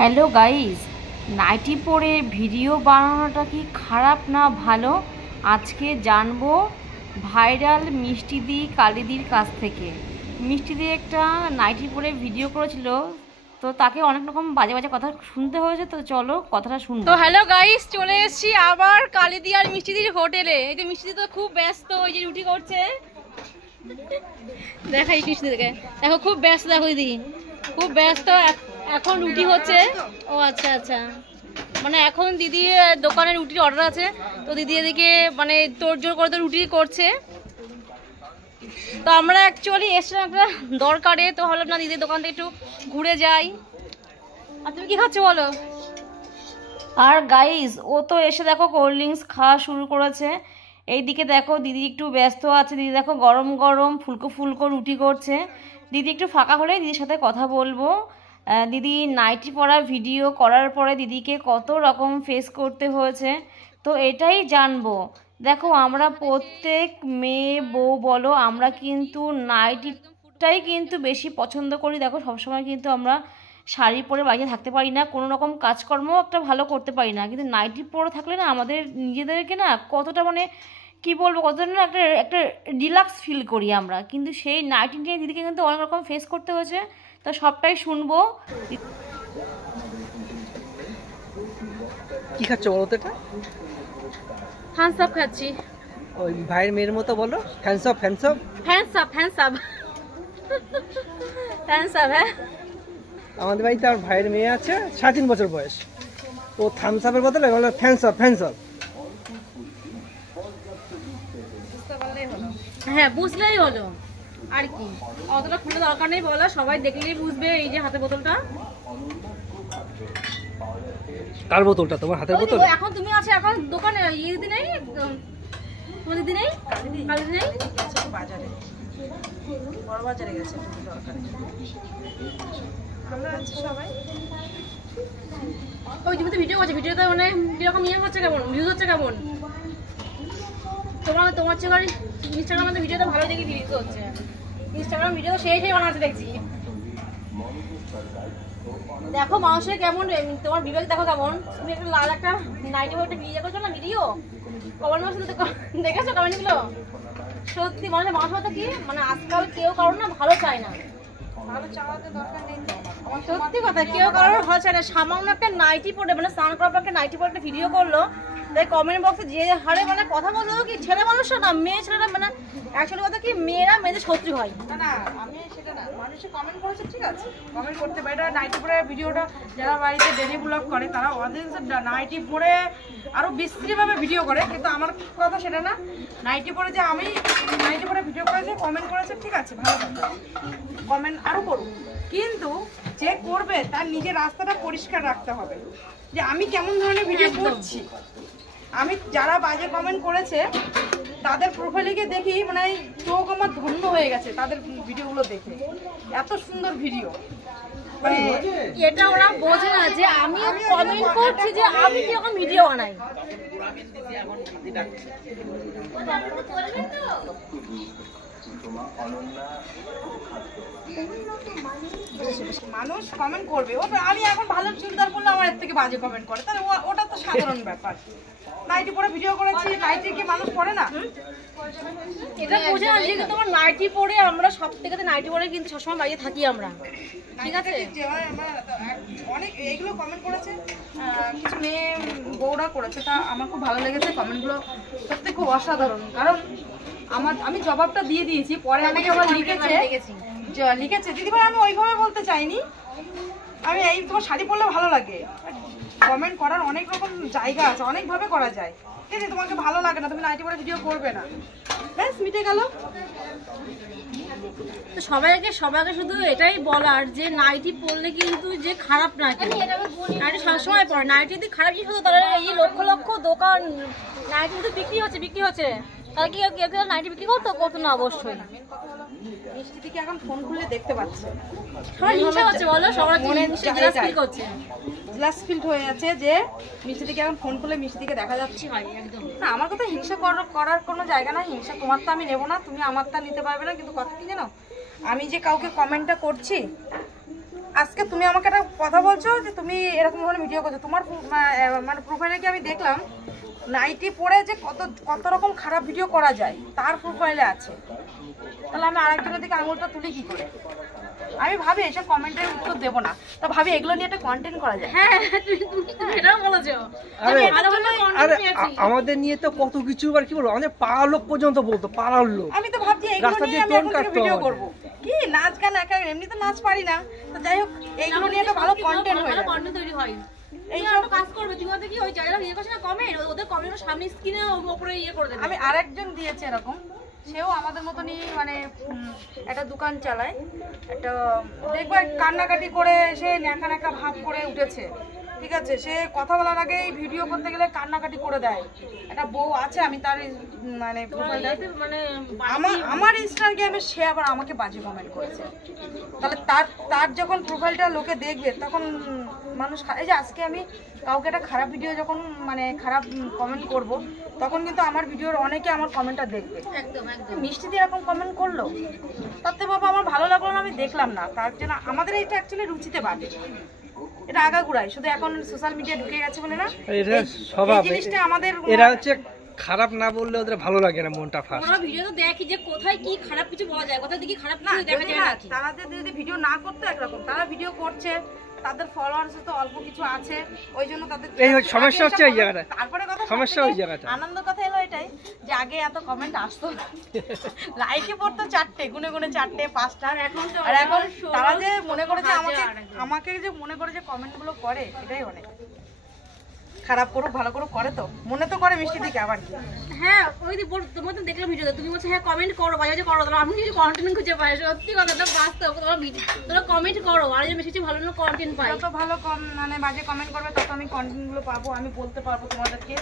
Hello guys, nightie পরে video বানানোটা কি খারাপ না ভালো আজকে জানবো ভাইরাল মিষ্টিদি কালিদির কাছ থেকে। মিষ্টিদি একটা নাইটি পরে ভিডিও করেছিল, তো তাকে অনেক রকম বাজে বাজে কথা শুনতে হয়েছে। তো চলো কথাটা শুনবো। তো হ্যালো গাইস, চলে এসেছি আবার কালিদি আর মিষ্টিদির হোটেলে। এই যে মিষ্টিদি তো খুব ব্যস্ত, ওই যে রুটি করছে। দেখাই মিষ্টিদিকে, দেখো খুব ব্যস্ত, দেখো দিদি খুব ব্যস্ত। এখন রুটি হচ্ছে। ও আচ্ছা আচ্ছা, মানে এখন দিদি দোকানে রুটির অর্ডার আছে, তো দিদি এদিকে মানে তোড়জোড় করে তো রুটি করছে। তো আমরা অ্যাকচুয়ালি এসেছিলাম একটা দরকারে, তো হলো না দিদির দোকান থেকে একটু ঘুরে যাই। আর তুমি কি খাচ্ছো বলো? আর গাইস, ও তো এসে দেখো কোল্ড ড্রিঙ্কস খাওয়া শুরু করেছে। এইদিকে দেখো দিদি একটু ব্যস্ত আছে। দিদি দেখো গরম গরম ফুলকো ফুলকো রুটি করছে। দিদি একটু ফাঁকা হলে দিদির সাথে কথা বলবো। দিদি নাইটি পরা ভিডিও করার পরে দিদিকে কত রকম ফেস করতে হয়েছে, তো এটাই জানবো। দেখো আমরা প্রত্যেক মেয়ে বউ বলো, আমরা কিন্তু নাইটিটাই কিন্তু বেশি পছন্দ করি। দেখো সবসময় কিন্তু আমরা শাড়ি পরে বাড়িতে থাকতে পারি না, কোনো রকম কাজকর্ম একটা ভালো করতে পারি না, কিন্তু নাইটি পরে থাকলে না আমাদের নিজেদেরকে না কতটা মানে কি বলবো, কতটা না একটা একটা রিল্যাক্স ফিল করি আমরা। কিন্তু সেই নাইটি নিয়ে দিদিকে কিন্তু অনেক রকম ফেস করতে হয়েছে, তো সবটাই শুনবো। কি খাচ্ছ বলো তো? এটা থামস আপ খাচ্ছি। ওই ভাইয়ের মেয়ের মতো বলো, fans up fans up hands up hands up hands up. হ্যাঁ, আমাদের বাড়িতে আমার ভাইয়ের মেয়ে আছে 3.5 বছর বয়স। ও থামস আপের বদলে বলে ফ্যান্স আপ ফ্যান্স আপ। হ্যাঁ বুঝলেই হলো, আর কি অতটা খুলে দরকার নেই বলা, সবাই দেখলেই বুঝবে। এই যে হাতে বোতলটা, কার বোতলটা? তোমার হাতের বোতল? এখন তুমি আছো এখন দোকানে, ইয়ে দিদি নেই, তোমার দিদি নেই, কালিদি নেই, বাজারে বড় বাজারে গেছে দরকারে। আমরা আছি সবাই। ওই তুমি তো ভিডিও করছো, ভিডিওতে মানে কিরকম ইয়ে হচ্ছে, কেমন ভিউজ হচ্ছে, কেমন তোমার চেয়ে ইনস্টাগ্রামে ভিডিওটা ভালো দেখি ভিউজ হচ্ছে। ইনস্টাগ্রাম ভিডিও তো সেই বানাচ্ছে দেখছি। দেখো মানুষের কেমন, তোমার বিবেক দেখো কেমন। তুমি একটা লাল একটা নাইটি পরে একটা ভিডিও করছো না, ভিডিও কমেন্ট বক্সে দেখেছো কমেন্টগুলো? সত্যি মানুষের মানুষটা কি মানে আজকাল কেউ কারোর না ভালো চায় না, ভালো চাওয়াতে দরকার নেই। সত্যি কথা, কেউ কারোর ভালো চায় না। সামান্য একটা নাইটি পরে মানে স্নান করার পর একটা নাইটি পরে একটা ভিডিও করলো, তাই কমেন্ট বক্সে যে হারে মানে কথা বলতে কি ছেলে মানুষরা না মেয়ে ছেলেরা, মানে অ্যাকচুয়ালি কথা কি মেয়েরা মেয়েদের শত্রু হয় না। না আমি সেটা না, মানুষে কমেন্ট করেছে ঠিক আছে, কমেন্ট করতে পারে। এটা নাইটি পরে ভিডিওটা যারা বাড়িতে ডেলি ব্লগ করে তারা অডিয়েন্সের নাইটি পরে আরো বিস্তৃতভাবে ভিডিও করে, কিন্তু আমার কথা সেটা না। নাইটি পরে যে আমি নাইটি পরে ভিডিও করেছি, কমেন্ট করেছে ঠিক আছে, ভালো কথা, কমেন্ট আরো করুন, কিন্তু যে করবে তার নিজের রাস্তাটা পরিষ্কার রাখতে হবে, যে আমি কেমন ধরনের ভিডিও করছি। আমি যারা বাজে কমেন্ট করেছে তাদের প্রোফাইলে গিয়ে দেখি মানে চোখ আমার ধন্য হয়ে গেছে তাদের ভিডিওগুলো দেখে, এত সুন্দর ভিডিও। মানে এটা ওরা বোঝে না যে আমি কমেন্ট করছি, যে আমি কিরকম ভিডিও বানাই। মানুষ কমেন্ট করবে, আমি এখন ভালো চুড়িদার পরলে আমার এর থেকে বাজে কমেন্ট করে, তাহলে ওটা তো সাধারণ ব্যাপার। নাইটি পরে ভিডিও করেছি, নাইটি কি মানুষ পরে না? এটা বোঝে না যে তোমার নাইটি পরে আমরা সব থেকে নাইটি পরে কিন্তু সবসময় বাইরে থাকি আমরা, ঠিক আছে। অনেক এইগুলো কমেন্ট করেছে কিছু মেয়ে বউরা করেছে, তা আমার খুব ভালো লেগেছে কমেন্টগুলো, সত্যি খুব অসাধারণ। কারণ আমি জবাবটা দিয়ে দিয়েছি, পরে আমাকে আবার লিখেছে দিদিভাই আমি ওইভাবে বলতে চাইনি, আমি এই তোমার শাড়ি পরলে ভালো লাগে। কমেন্ট করার অনেক রকম জায়গা আছে, অনেকভাবে করা যায়, ঠিক আছে। তোমাকে ভালো লাগে না, তুমি নাইটি পরে ভিডিও করবে না, ব্যাস মিটে গেল। তো সবাইকে শুধু এটাই বলার যে নাইটি পরলে কিন্তু যে খারাপ না, নাইটি সবসময় পরে। নাইটি যদি খারাপ জিনিস হতো তাহলে এই লক্ষ লক্ষ দোকান নাইটি যদি বিক্রি হচ্ছে তাহলে কি কেউ নাইটি বিক্রি করতো না? অবশ্যই। মিষ্টিদিকে এখন ফোন খুলে দেখতে পাচ্ছে, সবার হিংসা হচ্ছে বলো, সবার মনে জেলাস ফিল করছে, জেলাস ফিল হয়ে যাচ্ছে যে মিষ্টিদিকে এখন ফোন খুলে মিষ্টিদিকে দেখা যাচ্ছে। একদম না, আমার কথা হিংসা করার কোনো জায়গা না। হিংসা তোমার তো আমি নেবো না, তুমি আমার তা নিতে পারবে না, কিন্তু কথা কি জানো, আমি যে কাউকে কমেন্টটা করছি আজকে তুমি আমাকে একটা কথা বলছো যে তুমি এরকম ধরনের ভিডিও করছো, তোমার মানে প্রোফাইলে কি আমি দেখলাম নাইটি পরে যে কত রকম খারাপ ভিডিও করা যায় তার প্রোফাইলে আছে, তাহলে আমি আরেকজনের দিকে আঙুলটা তুলি কি করে? আমি ভাবি এসব কমেন্টের উত্তর দেবো না, তো ভাবি এগুলো নিয়ে একটা কন্টেন্ট করা যায়। হ্যাঁ তুমি এটাও বলেছো। আমাদের নিয়ে তো কত কিছু, আর কি বলবো, আমাদের পাড়ার লোক পর্যন্ত বলতো, পাড়ার লোক। আমি তো ভাবছি এইগুলো নিয়ে আমি এখন ভিডিও করব, কি নাচ গান একা এমনি তো নাচ পারি না, তো যাই হোক এইগুলো নিয়ে একটা ভালো কন্টেন্ট হয়, কন্টেন্ট তৈরি হয়। এই সব কাজ করবে তুমি হয়তো কি ওই যারা ইয়ে করছে না কমেন্ট, ওদের কমেন্টের সামনে স্ক্রিনে উপরে ইয়ে করে দেবে। আমি আরেকজন দিয়েছে এরকম, সেও আমাদের মতনই মানে একটা দোকান চালায়, একটা দেখবে কান্নাকাটি করে সে ন্যাকা ন্যাকা ভাব করে উঠেছে, ঠিক আছে, সে কথা বলার আগে ভিডিও করতে গেলে কান্নাকাটি করে দেয়। একটা বউ আছে, আমি তার মানে আমার ইনস্টাগ্রামে সে আবার আমাকে বাজে কমেন্ট করেছে, তাহলে তার যখন প্রোফাইলটা লোকে দেখবে তখন মানুষ, এই যে আজকে আমি কাউকে একটা খারাপ ভিডিও যখন মানে খারাপ কমেন্ট করব তখন কিন্তু আমার ভিডিওর অনেকে আমার কমেন্টটা দেখবে। একদম একদম মিষ্টি দিয়ে এরকম কমেন্ট করলো, তাতে বাবা আমার ভালো লাগলো না, আমি দেখলাম না, তার জন্য আমাদের এইটা অ্যাকচুয়ালি রুচিতে বাদে, এটা আগাগুড়াই, শুধু এখন সোশ্যাল মিডিয়া ঢুকে গেছে বলে না, এটা স্বভাব, জিনিসটা আমাদের এরা হচ্ছে খারাপ না বললে ওদের ভালো লাগে না, মনটা ফাঁস। আমরা ভিডিও তো দেখি যে কোথায় কি খারাপ কিছু বলা যায়, কোথায় দেখি খারাপ কিছু দেখা যায় না। তারা যদি ভিডিও না করতে একরকম, তারা ভিডিও করছে, তাদের ফলোয়ার্স তো অল্প কিছু আছে, ওই জন্য তাদের এই সমস্যা হচ্ছে এই জায়গাটা। তারপরে কথা সমস্যা ওই জায়গাটা, আনন্দ কথা হলো এটাই যে আগে এত কমেন্ট আসতো না, লাইকে পড়তো 4টে, গুনে গুনে 4টে 5টা, আর এখন তারা যে মনে করে যে আমাকে যে মনে করে যে কমেন্টগুলো করে, এটাই অনেক। খারাপ করুক ভালো করুক করে তো মনে তো করে মিষ্টি দিকে আবার কি। হ্যাঁ ওই যে তোমার তো দেখলাম ভিডিওতে তুমি বলছো হ্যাঁ কমেন্ট করো বাজে করো, তাহলে আমি যদি কন্টেন্ট খুঁজে পাই, সত্যি কথাটা বাস্তব, তোমরা কমেন্ট করো, আর যদি বেশি ভালো ভালো কন্টেন্ট পাই, যত ভালো মানে বাজে কমেন্ট করবে তত আমি কন্টেন্টগুলো পাবো, আমি বলতে পারবো তোমাদেরকে